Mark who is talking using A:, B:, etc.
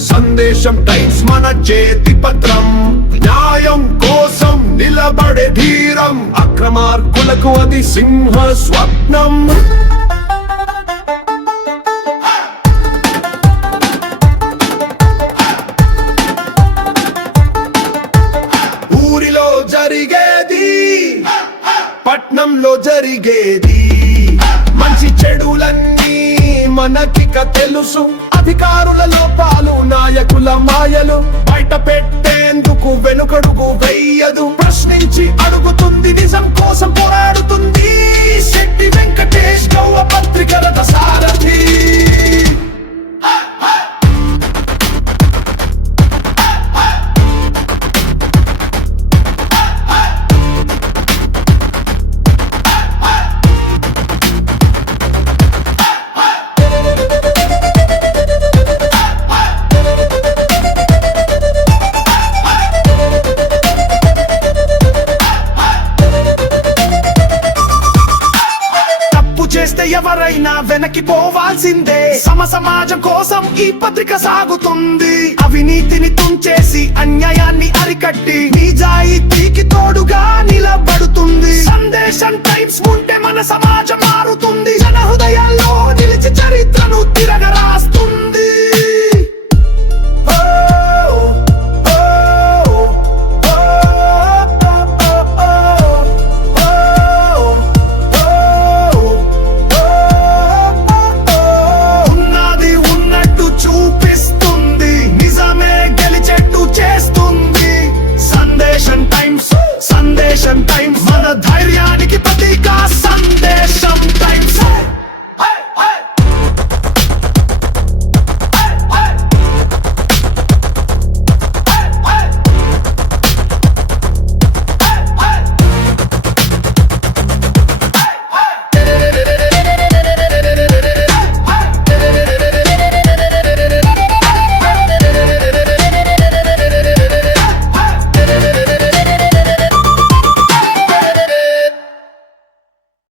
A: సందేశం టైమ్స్ మన చేతి పత్రం. న్యాయం కోసం నిలబడే ధీరం. అక్రమార్కులకు అది సింహ స్వప్నం. ఊరిలో జరిగేది పట్నంలో జరిగేది. మంచి చెడులన్నీ మనకిక తెలుసు. అధికారుల లోపాలు నాయకుల మాయలు. బయట పెట్టేందుకు వెనుకడుగు వెయ్యదు ఎవరైనా వెనక్కి పోవాల్సిందే సమ సమాజం కోసం ఈ పత్రిక సాగుతుంది. అవినీతిని తుంచేసి అన్యాయాన్ని అరికట్టి నిజాయితీకి తోడుగా నిలబడుతుంది. చేస్తుంది సందేశం